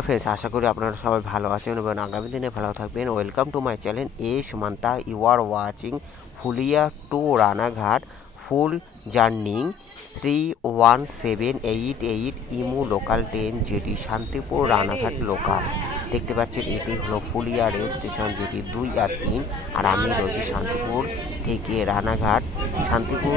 Hello friends, আশা করি আপনারা সবাই ভালো আছেন এবং আগামী দিনে ভালো থাকবেন। ওয়েলকাম টু মাই চ্যানেল এ Sumanta. You are watching Phulia to Ranaghat full journey 31788 EMU local train, যেটি শান্তিপুর রানাঘাট লোকাল। দেখতে পাচ্ছেন এটি হলো ফুলিয়া রেল স্টেশন, যেটি 2 আর 3। আর আমি রয়েছি শান্তিপুর থেকে রানাঘাট, শান্তিপুর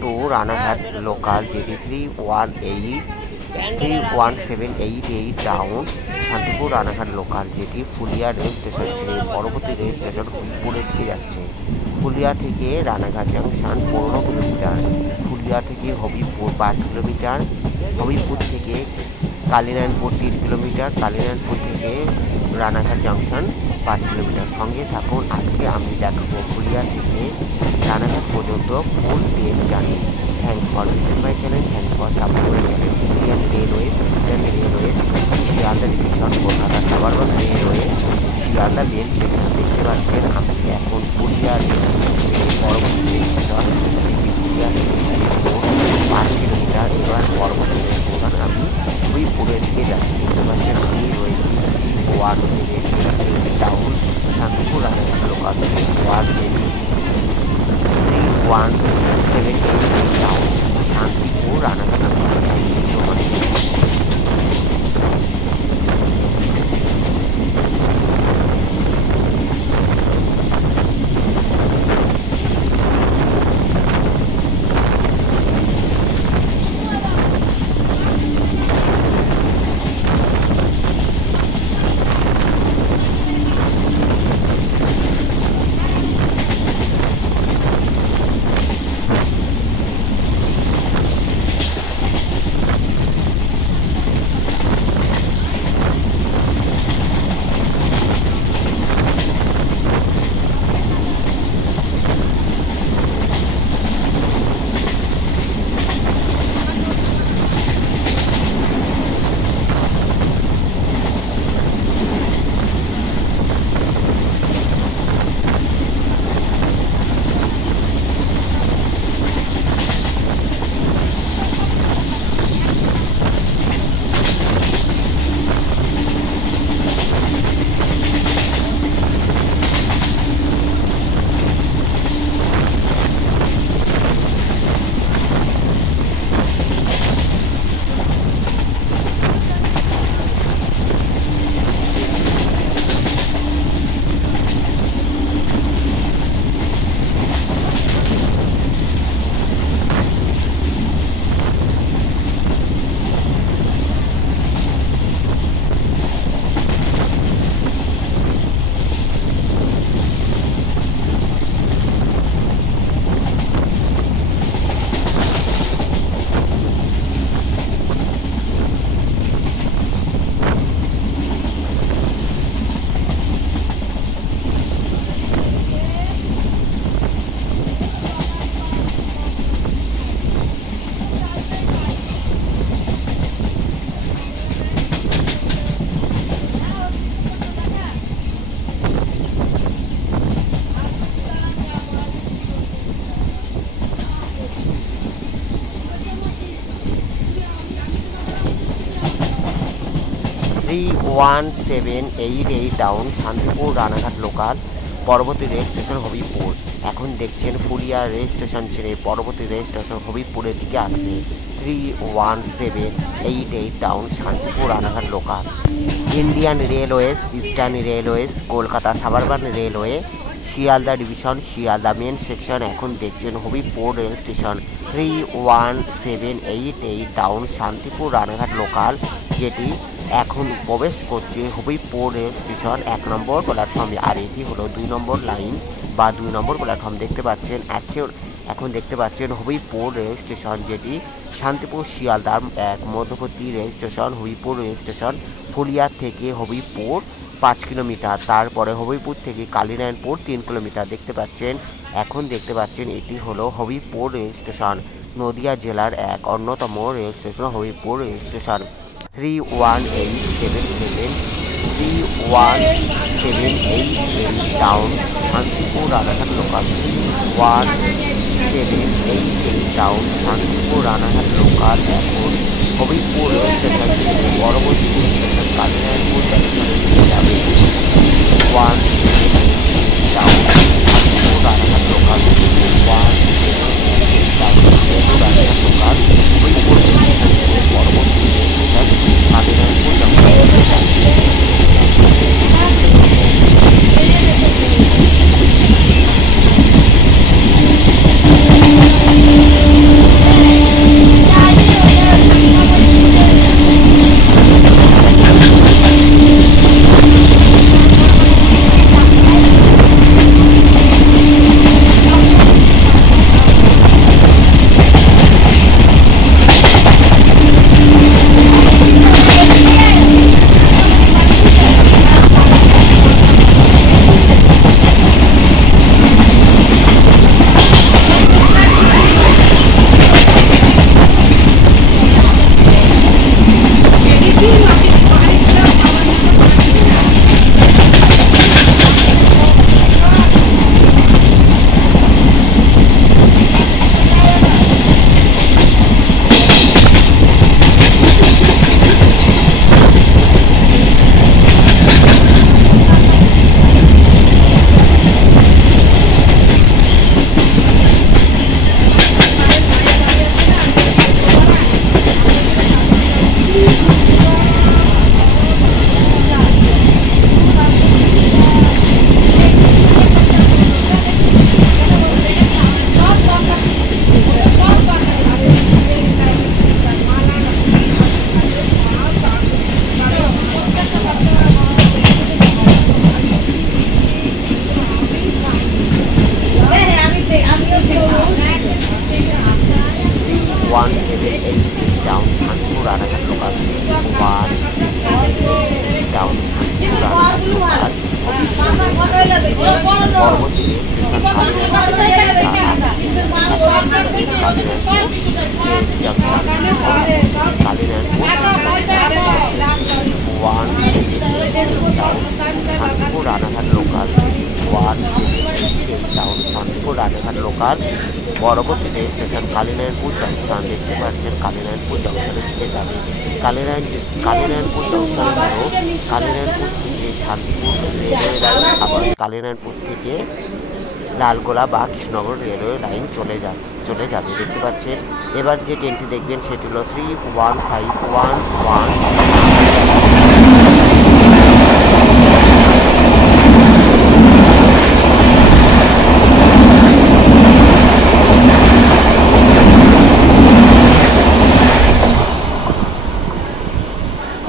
টু রানাঘাট লোকাল, যেটি 31788 ডাউন শান্তিপুর রানাঘাট লোকাল, যেটি ফুলিয়া রেল স্টেশন ছেড়ে পরবর্তী রেল স্টেশন হবিপুরের দিকে যাচ্ছে। ফুলিয়া থেকে রানাঘাট জাংশন 15 কিলোমিটার, ফুলিয়া থেকে হবিপুর 5 কিলোমিটার, হবিপুর থেকে কালীনারায়ণপুর 3 কিলোমিটার, কালীনারায়ণপুর থেকে রানাঘাট জাংশন 5 কিলোমিটার। সঙ্গে থাকুন, আজকে আমি দেখাবো ফুলিয়া থেকে রানাঘাট পর্যন্ত full train journey. Thanks for visiting my channel. Thanks for supporting my channel. Indian Railways, Eastern Railways, Sealdah division, Kolkata suburban railway, Sealdah main station. দেখতে পাচ্ছেন আমি এখন ফুলিয়া পরবর্তী স্টেশন, ফুলিয়া থেকে 5 কিলোমিটার। এবার পরবর্তী স্টেশন আমি হবিপুরের দিকে যাচ্ছি। দেখতে পাচ্ছেন আমি রয়েছি 31788 down Shantipur Ranaghat local, 31788 down Shantipur Ranaghat local. Thank you so much. 31788 down Shantipur Ranaghat local, পরবর্তী রেল স্টেশন হবিপুর। এখন দেখছেন ফুলিয়া রেল স্টেশন ছেড়ে পরবর্তী রেল স্টেশন হবিপুরের দিকে আসছে। 31788 down Shantipur Ranaghat local. Indian Railways, Eastern Railways, Kolkata suburban railway, Sealdah division, Sealdah main section. এখন দেখছেন Habipur rail station 31788 down Shantipur Ranaghat local, যেটি এখন প্রবেশ করছে হবিপুর রেল স্টেশন 1 নম্বর প্ল্যাটফর্মে। আর এটি হলো 2 নম্বর লাইন বা 2 নম্বর প্ল্যাটফর্ম। দেখতে পাচ্ছেন এখন দেখতে পাচ্ছেন হবিপুর রেল স্টেশন, যেটি শান্তিপুর শিয়ালদার এক মধ্যবর্তী rail station. Habipur rail station Phulia থেকে হবিপুর 5 কিলোমিটার, তারপরে হবিপুর থেকে কালীনারায়ণপুর 3 কিলোমিটার। এখন দেখতে পাচ্ছেন এটি হলো হবিপুর রেল স্টেশন, নদিয়া জেলার এক অন্যতম rail station Habipur rail station. 31788 down Shantipur Ranaghat local, 31788 down Shantipur Ranaghat local. এখন হবিপুর রেল স্টেশন থেকে পরবর্তী রেল স্টেশন কালিনারায়ণপুর জংশনের দিকে যাবে 178 down Shantipur Ranaghat local 178 down Shantipur Ranaghat local Huilpur rail station ছেড়ে পরবর্তী রেল স্টেশন কালিনারায়ণপুর জংশনের দিকে যাবে। Down Shantipur Ranaghat local 178 down Shantipur Ranaghat local পরবর্তী station Shantipur Ranaghat local 178 down Shantipur Ranaghat local পরবর্তী রেল স্টেশন কালিনারায়ণপুর জংশন। দেখতে পাচ্ছেন কালিনারায়ণপুর জংশনের দিকে যাবে। কালিনারায়ণপুর জংশন হলো কালিনারায়ণপুর থেকে শান্তিপুর রেলওয়ে লাইন, আবার কালিনারায়ণপুর থেকে লালগোলা বা কৃষ্ণনগর রেলওয়ে লাইন চলে যাবে। দেখতে পাচ্ছেন এবার যে ট্রেনটি দেখবেন সেটি হলো 31511।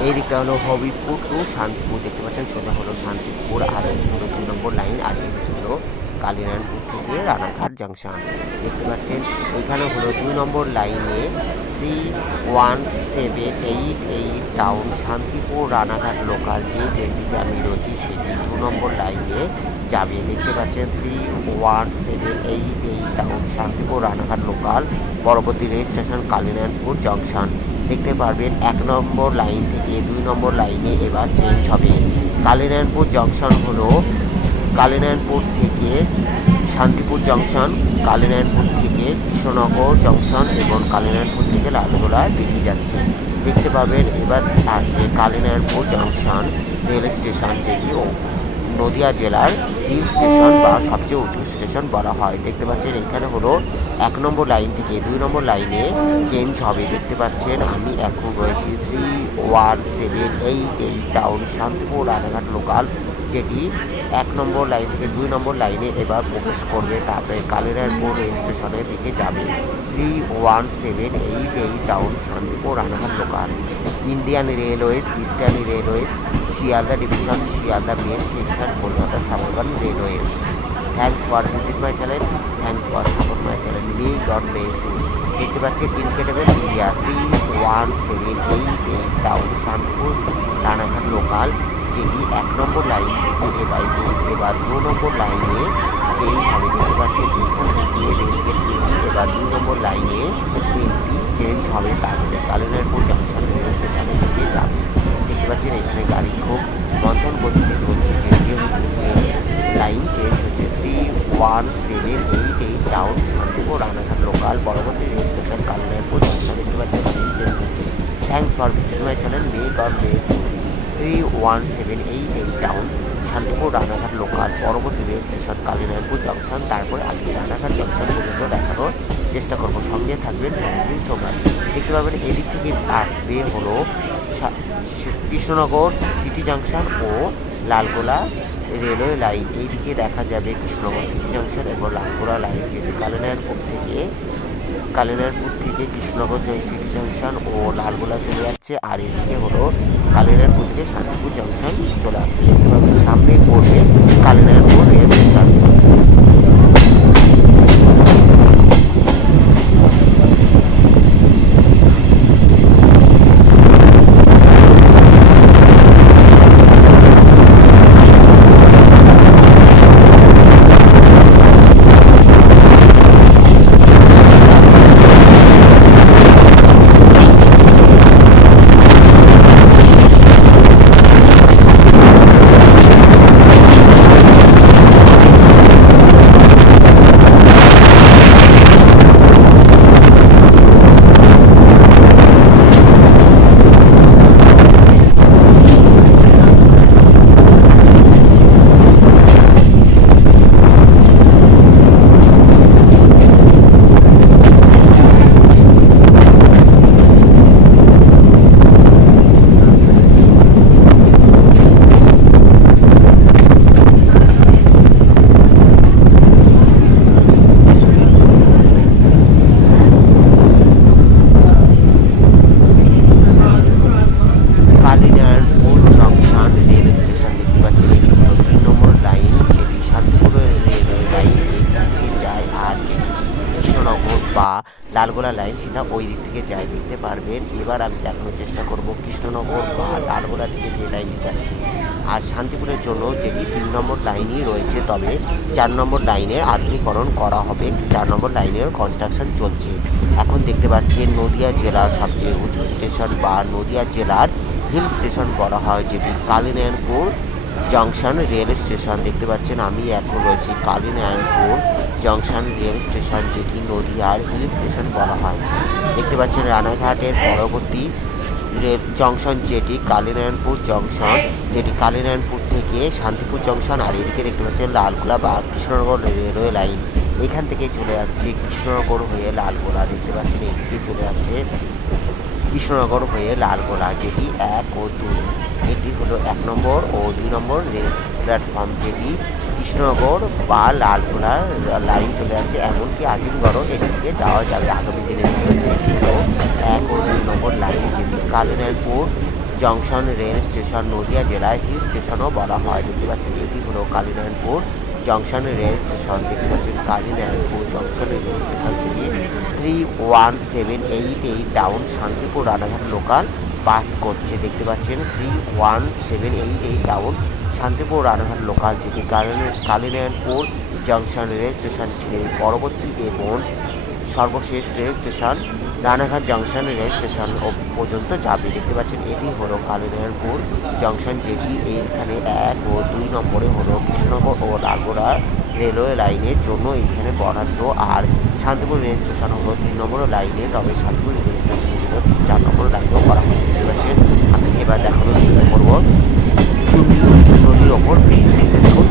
এই দিকটা হলো হবিবপুর টু শান্তিপুর। দেখতে পাচ্ছেন সোজা হলো শান্তিপুর, আর এদিকে হলো 2 নম্বর লাইন, আর এদিকে হলো কালিনারায়ণপুর থেকে রানাঘাট জংশন। দেখতে পাচ্ছেন এখানে হলো 2 নম্বর লাইনে 31788 ডাউন শান্তিপুর রানাঘাট লোকাল যে ট্রেনটিতে আমি রয়েছি সেটি 2 নম্বর লাইনে যাবে। দেখতে পাচ্ছেন 31788 ডাউন শান্তিপুর রানাঘাট লোকাল পরবর্তী রেল স্টেশন কালিনারায়ণপুর জংশন। দেখতে পারবেন 1 নম্বর লাইন থেকে 2 নম্বর লাইনে এবার চেঞ্জ হবে। কালিনারায়ণপুর জংশন হলো কালিনারায়ণপুর থেকে শান্তিপুর জংশন, কালিনারায়ণপুর থেকে কৃষ্ণনগর জংশন এবং কালিনারায়ণপুর থেকে লালগোলা বেরিয়ে যাচ্ছে। দেখতে পাবেন এবার আছে কালিনারায়ণপুর জংশন রেল স্টেশন, যেটি নদিয়া জেলার হিল স্টেশন বা সবচেয়ে উঁচু স্টেশন বলা হয়। দেখতে পাচ্ছেন এখানে হলো 1 নম্বর লাইন থেকে 2 নম্বর লাইনে চেঞ্জ হবে। দেখতে পাচ্ছেন আমি এখন রয়েছি 31788 ডাউন শান্তিপুর রানাঘাট লোকাল, যেটি 1 নম্বর লাইন থেকে 2 নম্বর লাইনে এবার প্রবেশ করবে, তারপরে কালিনারায়ণপুর রেল স্টেশনের দিকে যাবে। 31788 down Shantipur Ranaghat local. Indian Railways, Eastern Railways, Sealdah division, Sealdah main section, Kolkata suburban railway. Thanks for visit my channel, thanks for support my channel. May God bless you. দেখতে পাচ্ছেন incredible India 31788 down Shantipur Ranaghat local, যেটি 1 নম্বর লাইন থেকে এবার 2 নম্বর লাইনে change হবে। দেখতে পাচ্ছেন এখান থেকে রেলগেট বেরিয়ে এবার 2 নম্বর লাইনে ট্রেনটি চেঞ্জ হবে, তারপরে কালিনারায়ণপুর জংশন রেল স্টেশনের দিকে যাবে। দেখতে পাচ্ছেন এখানে গাড়ি খুব মন্থন গতিতে চলছে, যেহেতু লাইন চেঞ্জ হচ্ছে। 31788 ডাউন শান্তিপুর রানাঘাট লোকাল পরবর্তী রেল স্টেশন কালিনারায়ণপুর জংশন। দেখতে পাচ্ছেন লাইন চেঞ্জ হচ্ছে। Thanks for visit my channel. May God bless you. 31788 down Shantipur Ranaghat local, পরবর্তী রেল স্টেশন কালিনারায়ণপুর জংশন। তারপরে আমি রানাঘাট জংশন পর্যন্ত দেখানোর চেষ্টা করব, সঙ্গে থাকবেন ফ্যামিলির সবাই। দেখতে পাবেন এদিক থেকে আসবে হলো কৃষ্ণনগর সিটি জাংশন ও লালগোলা রেলওয়ে লাইন। এইদিকে দেখা যাবে কৃষ্ণনগর সিটি জাংশন এবং লালগোলা লাইন, যেটি কালিনারায়ণপুর থেকে কৃষ্ণনগর সিটি জাংশন ও লালগোলা চলে যাচ্ছে। আর এইদিকে হলো কালিনারায়ণপুর থেকে শান্তিপুর জাংশন চলে আসছে। দেখতে পাবেন সামনে পড়বে কালিনারায়ণপুর রেল স্টেশন। লালগোলা লাইন সেটা ওই দিক থেকে যায়, দেখতে পারবেন। এবার আমি দেখানোর চেষ্টা করব কৃষ্ণনগর বা লালগোলা থেকে যে লাইনটি যাচ্ছে। আর শান্তিপুরের জন্য যেটি 3 নম্বর লাইনই রয়েছে, তবে 4 নম্বর লাইনের আধুনিকরণ করা হবে। 4 নম্বর লাইনের কনস্ট্রাকশন চলছে। এখন দেখতে পাচ্ছেন নদিয়া জেলার সবচেয়ে উঁচু স্টেশন বা নদিয়া জেলার হিল স্টেশন বলা হয়, যেটি কালিনারায়ণপুর জংশন রেল স্টেশন। দেখতে পাচ্ছেন আমি এখন রয়েছি কালিনারায়ণপুর জংশন রেল স্টেশন, যেটি নদিয়ার হিল স্টেশন বলা হয়। দেখতে পাচ্ছেন রানাঘাটের পরবর্তী রেল জংশন যেটি কালিনারায়ণপুর জংশন, যেটি কালিনারায়ণপুর থেকে শান্তিপুর জংশন। আর এদিকে দেখতে পাচ্ছেন লালগোলা বা কৃষ্ণনগর রেলওয়ে লাইন, এখান থেকে চলে যাচ্ছে কৃষ্ণনগর হয়ে লালগোলা। দেখতে পাচ্ছেন এদিকে চলে যাচ্ছে কৃষ্ণনগর হয়ে লালগোলা, যেটি 1 ও 2, এটি হলো 1 নম্বর ও 2 নম্বর রেল প্ল্যাটফর্ম, যেটি কৃষ্ণনগর বা লালগোলার লাইন চলে যাচ্ছে। এমনকি আজিমগড়ও এদিকে যাওয়া যাবে আগামী দিনে। এটি হলো 1 ও 2 নম্বর লাইন, যেটি কালিনারায়ণপুর জংশন রেল স্টেশন নদিয়া জেলার হিল স্টেশনও বলা হয়। দেখতে পাচ্ছেন এটি হলো কালিনারায়ণপুর জংশন রেল স্টেশন। দেখতে পাচ্ছেন কালিনারায়ণপুর জংশন রেল স্টেশন থেকে 31788 down Shantipur Ranaghat local pass করছে। দেখতে পাচ্ছেন 31788 ডাউন শান্তিপুর রানাঘাট লোকাল, যেটি কালিনারায়ণপুর জংশন রেল স্টেশন ছেড়ে পরবর্তী এবং সর্বশেষ rail station Ranaghat junction rail station পর্যন্ত যাবে। দেখতে পাচ্ছেন এটি হলো কালিনারায়ণপুর জংশন, যেটি এইখানে 1 ও 2 নম্বরে হলো কৃষ্ণনগর ও লালগোলা রেলওয়ে লাইনের জন্য এইখানে বরাদ্দ। আর শান্তিপুর রেল স্টেশন হলো 3 নম্বর লাইনে, তবে শান্তিপুর রেল স্টেশনের জন্য 4 নম্বর লাইনেও করা হচ্ছে। দেখতে পাচ্ছেন আমি এবার দেখানোর চেষ্টা করব চুন্নি নদীর ওপর ব্রিজ। দেখতে দেখুন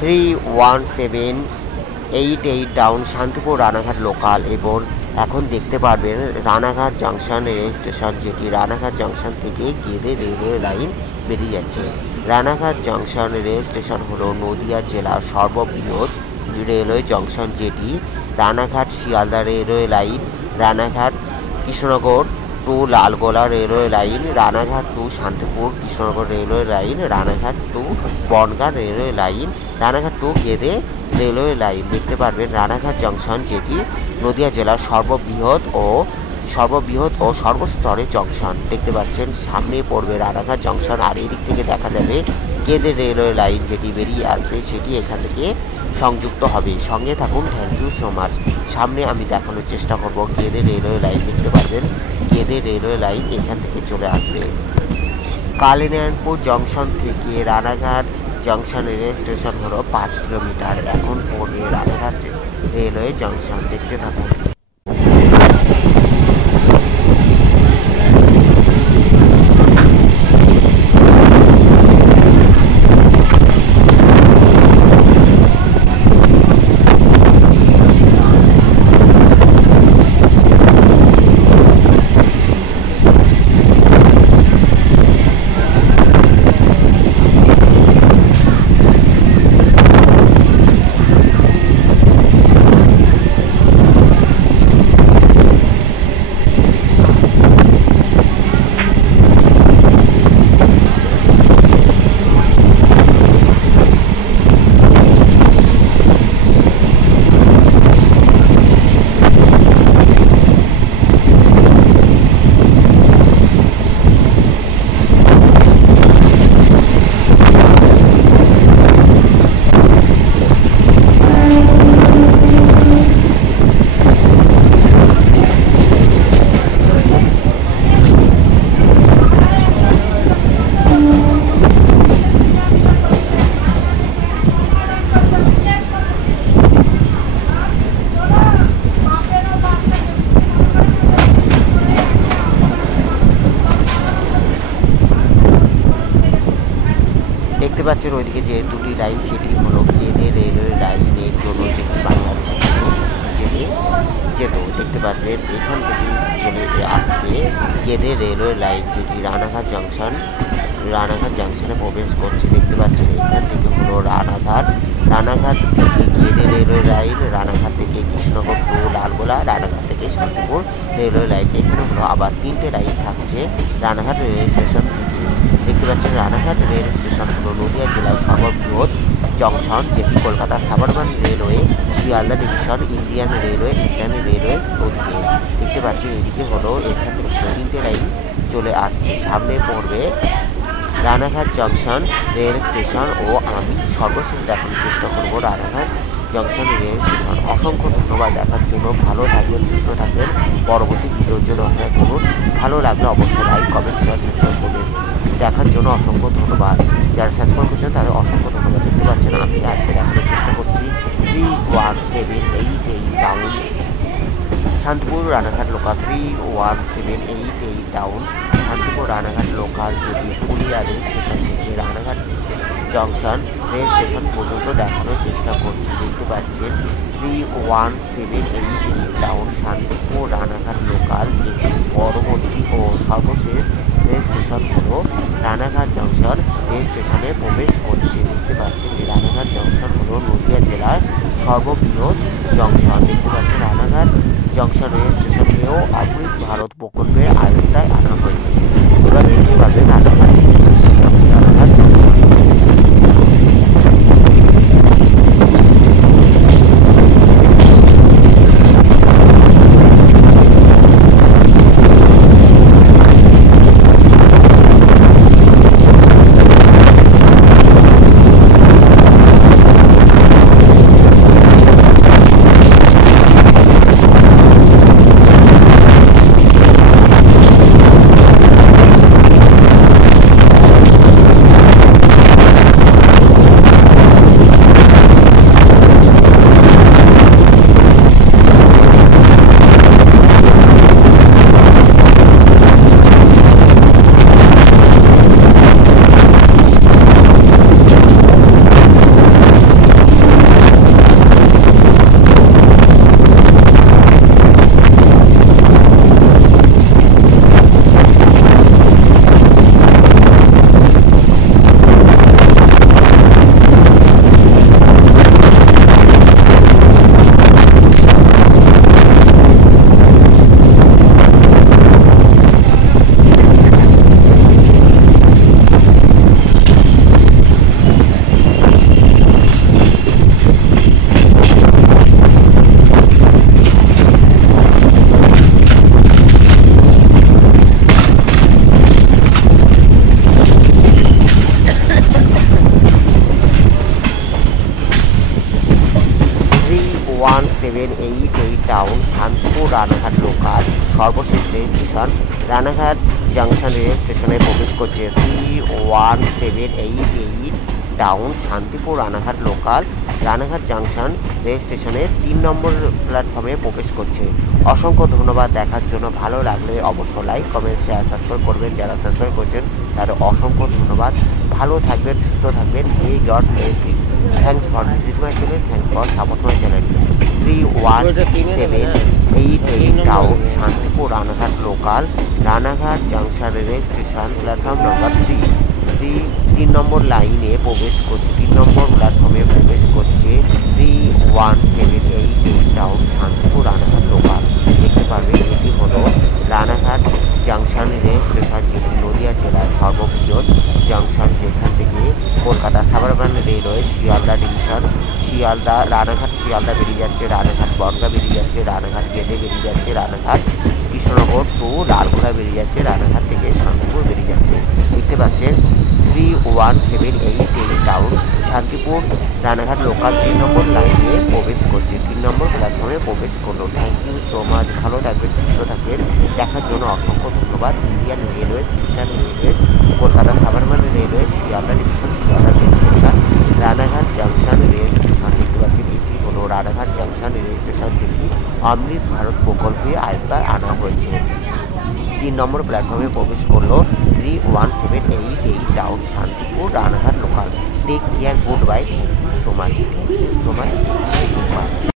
three 1788 down Shantipur Ranaghat local. এবং এখন দেখতে পারবেন রানাঘাট জংশন রেল স্টেশন, যেটি রানাঘাট জংশন থেকে গেদে রেলওয়ে লাইন বেরিয়ে যাচ্ছে। রানাঘাট জংশন রেল স্টেশন হলো নদিয়া জেলার সর্ববৃহৎ রেলওয়ে জংশন, যেটি Ranaghat Sealdah railway line, Ranaghat Krishnanagar to Lalgola railway line, Ranaghat to Shantipur Krishnanagar railway line, Ranaghat to Bangaon railway line, Ranaghat to Gede railway line. দেখতে পারবেন রানাঘাট জংশন, যেটি নদিয়া জেলার সর্ববৃহৎ ও সর্বস্তরের জংশন। দেখতে পাচ্ছেন সামনে পড়বে রানাঘাট জংশন, আর এদিক থেকে দেখা যাবে গেদে রেলওয়ে লাইন যেটি বেরিয়ে আসছে, সেটি এখান থেকে সংযুক্ত হবে। সঙ্গে থাকুন, থ্যাংক ইউ সো মাচ। সামনে আমি দেখানোর চেষ্টা করব গেদে রেলওয়ে লাইন। দেখতে পারবেন গেদে রেলওয়ে লাইন এখান থেকে চলে আসবে। কালিনারায়ণপুর জংশন থেকে রানাঘাট জংশন রেলওয়ে স্টেশন হলো 5 কিলোমিটার। এখন পড়বে রানাঘাট রেলওয়ে জংশন। দেখতে থাকুন। দেখতে পাচ্ছেন ওইদিকে যে দুটি লাইন, সেটি হলো গেদে রেলওয়ে লাইনের জন্য যেটি বাংলাদেশ যেত। দেখতে পারবেন এখান থেকে চলে আসছে গেদে রেলওয়ে লাইন, যেটি রানাঘাট জাংশনে প্রবেশ করছে। দেখতে পাচ্ছেন এখান থেকে হলো রানাঘাট থেকে গেদে রেলওয়ে লাইন, রানাঘাট থেকে কৃষ্ণনগর টু লালগোলা, রানাঘাট থেকে শান্তিপুর রেলওয়ে লাইন। এখানে হলো আবার 3টে লাইন থাকছে রানাঘাট রেল স্টেশন থেকে। দেখতে পাচ্ছেন রানাঘাট রেল স্টেশন হলো নদিয়া জেলার সর্ববৃহৎ জংশন, যেটি Kolkata suburban railway, Sealdah division, Indian railway, eastern railway অধীনে। দেখতে পাচ্ছেন এদিকে হলো এখান থেকে 3টে লাইন চলে আসছে। সামনে পড়বে রানাঘাট জংশন রেল স্টেশন, ও আমি সর্বশেষ দেখানোর চেষ্টা করব রানাঘাট জংশন রেল স্টেশন। অসংখ্য ধন্যবাদ দেখার জন্য। ভালো থাকবেন, সুস্থ থাকবেন। পরবর্তী ভিডিওর জন্য অপেক্ষা করুন। ভালো লাগলে অবশ্যই লাইক, কমেন্ট, শেয়ার, সাবস্ক্রাইব করবেন। দেখার জন্য অসংখ্য ধন্যবাদ। যারা সাবস্ক্রাইব করছেন তাদের অসংখ্য ধন্যবাদ। দেখতে পাচ্ছেন আমি আজকে দেখানোর চেষ্টা করছি 31788 down Shantipur Ranaghat local, 31788 down Shantipur Ranaghat local, যেটি ফুলিয়া রেল স্টেশন থেকে রানাঘাট জংশন রেল স্টেশন পর্যন্ত দেখানোর চেষ্টা করছি। দেখতে পাচ্ছেন 31788 টাউন শান্তিপুর রানাঘাট লোকাল, যেটি পরবর্তী ও সর্বশেষ রেল স্টেশন হলো রানাঘাট জংশন রেল স্টেশনে প্রবেশ করছে। দেখতে পাচ্ছেন এই রানাঘাট জংশন হলো নদিয়া জেলার সর্ববৃহৎ জংশন। দেখতে পাচ্ছেন রানাঘাট জংশন রেল স্টেশনকেও অমৃত ভারত প্রকল্পের আওতায় আনা হয়েছে। এবার দেখতে পাবেন Ranaghat junction. Station Ranaghat junction rail স্টেশনে প্রবেশ করছে 31788 down Shantipur Ranaghat local Ranaghat junction rail স্টেশনে 3 নম্বর প্ল্যাটফর্মে প্রবেশ করছে। অসংখ্য ধন্যবাদ দেখার জন্য। ভালো লাগলে অবশ্যই লাইক কমেন্ট শেয়ার সাবস্ক্রাইব করবেন। যারা সাবস্ক্রাইব করছেন তাদের অসংখ্য ধন্যবাদ। ভালো থাকবেন, সুস্থ থাকবেন। May God bless you. Thanks for visit my channel, thanks for support my channel. 31788 down Shantipur Ranaghat local Ranaghat junction rail station platform number 3 number লাইনে প্রবেশ করছে, 3 নম্বর প্ল্যাটফর্মে প্রবেশ করছে 31788 টাউন শান্তিপুর রানাঘাট লোকাল। দেখতে পারবেন এটি হলো রানাঘাট জাংশন রেল স্টেশন, যেটি নদিয়া জেলার সর্ববৃহৎ জাংশন, যেখান থেকে Kolkata suburban railway Sealdah division Ranaghat Sealdah বেরিয়ে যাচ্ছে, রানাঘাট বনগাঁ বেরিয়ে যাচ্ছে, রানাঘাট গেদে বেরিয়ে যাচ্ছে, রানাঘাট কৃষ্ণনগর টু লালগোলা বেরিয়ে যাচ্ছে, রানাঘাট থেকে শান্তিপুর বেরিয়ে যাচ্ছে। দেখতে পাচ্ছেন 31788 down Shantipur Ranaghat local 3 number লাইনে প্রবেশ করছে, 3 নম্বর প্ল্যাটফর্মে প্রবেশ করলো। Thank you so much. ভালো থাকবেন, সুস্থ থাকবেন। দেখার জন্য অসংখ্য ধন্যবাদ। Indian Railways, Eastern Railways, Kolkata suburban railway Sealdah division, Sealdah rail station, Ranaghat junction rail station. দেখতে পাচ্ছেন এটি হলো রানাঘাট জাংশন রেল স্টেশন, যেটি অমৃত ভারত প্রকল্পে আয়ত্তায় আনা হয়েছে। 3 নম্বর প্ল্যাটফর্মে প্রবেশ করলো 31788 down Shantipur Ranaghat local. Take care, good bye, thank you so much, thank you so much, good by.